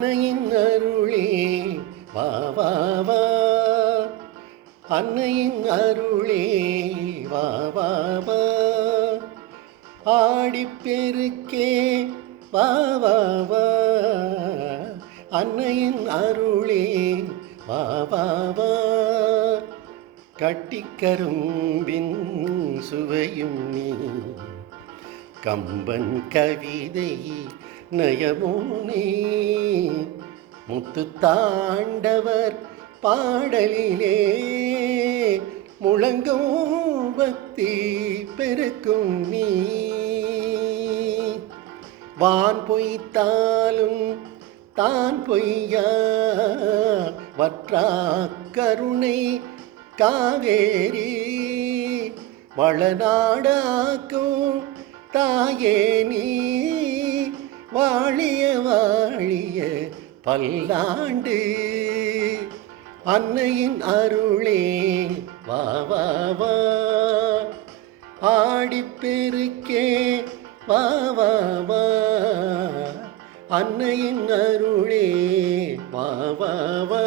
அன்னையின் அருளே வா வா வா, அன்னையின் அருளே வா வா வா, ஆடிப்பெருக்கே வா வா வா, அன்னையின் அருளே வா வா வா, கட்டிக்கரும்பின் சுவையும் நீ, கம்பன் கவிதை நயமுனே, முத்துத்தாண்டவர் பாடலிலே முழங்கும் பக்தி பெருக்கும் நீ, வான் பொய்த்தாலும் தான் பொய்யா வற்றா கருணை காவேரி, வளநாடாக்கும் தாயே நீ, வாழிய வாழிய பல்லாண்டு, அன்னையின் அருளே வா வா வா, ஆடிப்பெருக்கே வா வா வா, அன்னையின் அருளே வா வா வா.